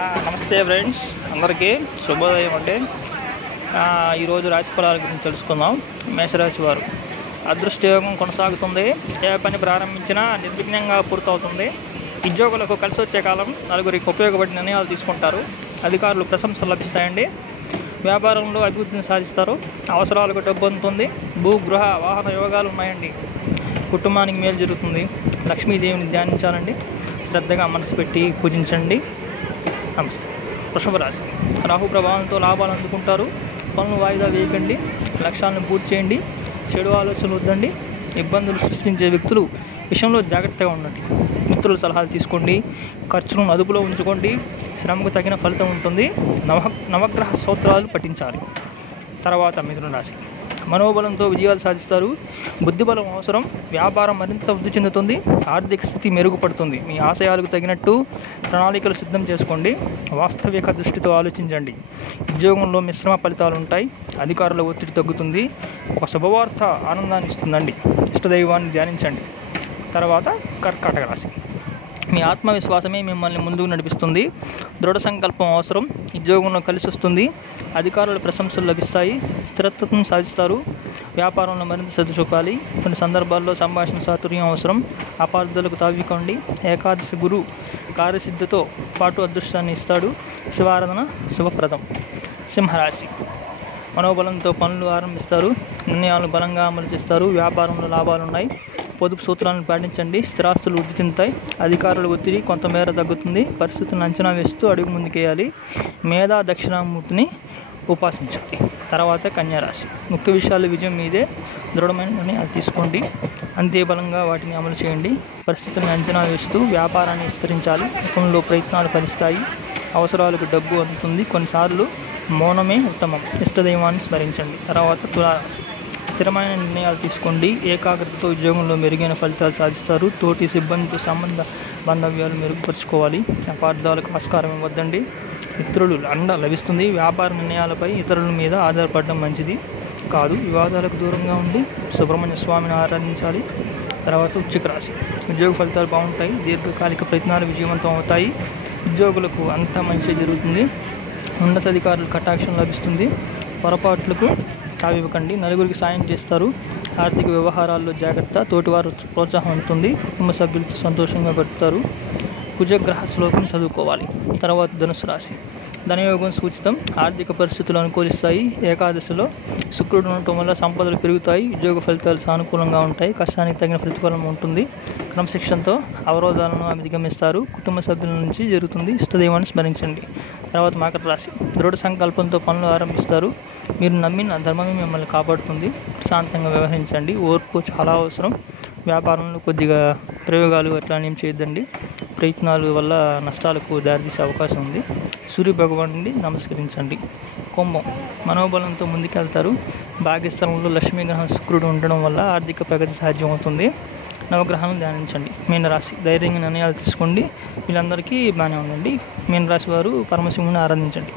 నమస్తే ఫ్రెండ్స్, అందరికీ శుభోదయం అండి. ఈరోజు రాశి ఫలాల గురించి తెలుసుకుందాం. మేషరాశి వారు అదృష్టయోగం కొనసాగుతుంది. ఏ పని ప్రారంభించినా నిర్విఘ్నంగా పూర్తవుతుంది. ఉద్యోగులకు కలిసి వచ్చే కాలం, నలుగురికి ఉపయోగపడిన నిర్ణయాలు తీసుకుంటారు. అధికారులు ప్రశంసలు లభిస్తాయండి. వ్యాపారంలో అభివృద్ధిని సాధిస్తారు. అవసరాలకు డబ్బు అందుతుంది. భూ గృహ వాహన యోగాలు ఉన్నాయండి. కుటుంబానికి మేలు జరుగుతుంది. లక్ష్మీదేవిని ధ్యానించాలండి. శ్రద్ధగా మనసు పెట్టి పూజించండి. నమస్తే. వృషభ రాశి రాహు ప్రభావంతో లాభాలు అందుకుంటారు. పనులు వాయిదా వేయకండి. లక్ష్యాలను పూర్తి చేయండి. చెడు ఆలోచనలు వద్దండి. ఇబ్బందులు సృష్టించే వ్యక్తులు విషయంలో జాగ్రత్తగా ఉండండి. మిత్రుల సలహాలు తీసుకోండి. ఖర్చులను అదుపులో ఉంచుకోండి. శ్రమకు తగిన ఫలితం ఉంటుంది. నవగ్రహ స్తోత్రాలు పఠించాలి. తర్వాత మిథున రాశి మనోబలంతో విజయాలు సాధిస్తారు. బుద్ధిబలం అవసరం. వ్యాపారం మరింత వృద్ధి చెందుతుంది. ఆర్థిక స్థితి మెరుగుపడుతుంది. మీ ఆశయాలకు తగినట్టు ప్రణాళికలు సిద్ధం చేసుకోండి. వాస్తవిక దృష్టితో ఆలోచించండి. ఉద్యోగంలో మిశ్రమ ఫలితాలు ఉంటాయి. అధికారుల ఒత్తిడి తగ్గుతుంది. ఒక శుభవార్త ఆనందాన్ని ఇస్తుందండి. ఇష్టదైవాన్ని ధ్యానించండి. తర్వాత కర్కాటక రాశి మీ ఆత్మవిశ్వాసమే మిమ్మల్ని ముందుకు నడిపిస్తుంది. దృఢ సంకల్పం అవసరం. ఉద్యోగంలో కలిసి వస్తుంది. అధికారుల ప్రశంసలు లభిస్తాయి. స్థిరత్వం సాధిస్తారు. వ్యాపారంలో మరింత శ్రద్ధ చూపాలి. కొన్ని సందర్భాల్లో సంభాషణ చాతుర్యం అవసరం. అపార్థాలకు తావికండి. ఏకాదశి గురు కార్యసిద్ధితో పాటు అదృష్టాన్ని ఇస్తాడు. శివారాధన శుభప్రదం. సింహరాశి మనోబలంతో పనులు ఆరంభిస్తారు. నిర్ణయాలను బలంగా అమలు చేస్తారు. వ్యాపారంలో లాభాలున్నాయి. పొదుపు సూత్రాలను పాటించండి. స్థిరాస్తులు వృద్ధి చెందుతాయి. అధికారుల ఒత్తిడి కొంతమేర తగ్గుతుంది. పరిస్థితులను అంచనా వేస్తూ అడుగు ముందుకేయాలి. మేధా దక్షిణామూర్తిని ఉపాసించాలి. తర్వాత కన్యారాశి ముఖ్య విషయాలు విజయం మీదే. దృఢమైన నిర్ణయాలు తీసుకోండి. అంతే బలంగా వాటిని అమలు చేయండి. పరిస్థితులను అంచనా వేస్తూ వ్యాపారాన్ని విస్తరించాలి. పనుల్లో ప్రయత్నాలు ఫలిస్తాయి. అవసరాలకు డబ్బు అందుతుంది. కొన్నిసార్లు మౌనమే ఉత్తమం. ఇష్టదైవాన్ని స్మరించండి. తర్వాత తులారాశి స్థిరమైన నిర్ణయాలు తీసుకోండి. ఏకాగ్రతతో ఉద్యోగంలో మెరుగైన ఫలితాలు సాధిస్తారు. తోటి సిబ్బందితో సంబంధ బాంధవ్యాలు మెరుగుపరుచుకోవాలి. అపార్థాలకు ఆస్కారం ఇవ్వద్దండి. మిత్రులు అండ లభిస్తుంది. వ్యాపార నిర్ణయాలపై ఇతరుల మీద ఆధారపడడం మంచిది కాదు. వివాదాలకు దూరంగా ఉండి సుబ్రహ్మణ్య స్వామిని ఆరాధించాలి. తర్వాత వృశ్చిక రాశి ఉద్యోగ ఫలితాలు బాగుంటాయి. దీర్ఘకాలిక ప్రయత్నాలు విజయవంతం అవుతాయి. ఉద్యోగులకు అంతా మంచి జరుగుతుంది. ఉన్నతాధికారులు కటాక్షం లభిస్తుంది. పొరపాట్లకు తావివ్వకండి. నలుగురికి సాయం చేస్తారు. ఆర్థిక వ్యవహారాల్లో జాగ్రత్త. తోటివారు ప్రోత్సాహం ఉంటుంది. కుటుంబ సభ్యులతో సంతోషంగా గడుపుతారు. కుజగ్రహ శ్లోకం చదువుకోవాలి. తర్వాత ధనుసు రాశి ధనయోగం సూచితం. ఆర్థిక పరిస్థితులు అనుకూలిస్తాయి. ఏకాదశిలో శుక్రుడు ఉండటం వల్ల సంపదలు పెరుగుతాయి. ఉద్యోగ ఫలితాలు సానుకూలంగా ఉంటాయి. కష్టానికి తగిన ప్రతిఫలం ఉంటుంది. క్రమశిక్షణతో అవరోధాలను అధిగమిస్తారు. కుటుంబ సభ్యుల నుంచి జరుగుతుంది. ఇష్టదైవాన్ని స్మరించండి. తర్వాత మకర రాశి దృఢ సంకల్పంతో పనులు ఆరంభిస్తారు. మీరు నమ్మిన ధర్మమే మిమ్మల్ని కాపాడుతుంది. ప్రశాంతంగా వ్యవహరించండి. ఓర్పు చాలా అవసరం. వ్యాపారంలో కొద్దిగా ప్రయోగాలు అట్లా ఏం చేయొద్దండి. ప్రయత్నాల వల్ల నష్టాలకు దారితీసే అవకాశం ఉంది. సూర్య భగవానుడిని నమస్కరించండి. కుంభం మనోబలంతో ముందుకెళ్తారు. భాగ్యస్థలంలో లక్ష్మీగ్రహం శుక్రుడు ఉండడం వల్ల ఆర్థిక ప్రగతి సాధ్యమవుతుంది. నవగ్రహాలను ధ్యానించండి. మీనరాశి ధైర్యంగా నిర్ణయాలు తీసుకోండి. వీళ్ళందరికీ బాగానే ఉందండి. మీనరాశి వారు పరమశివుని ఆరాధించండి.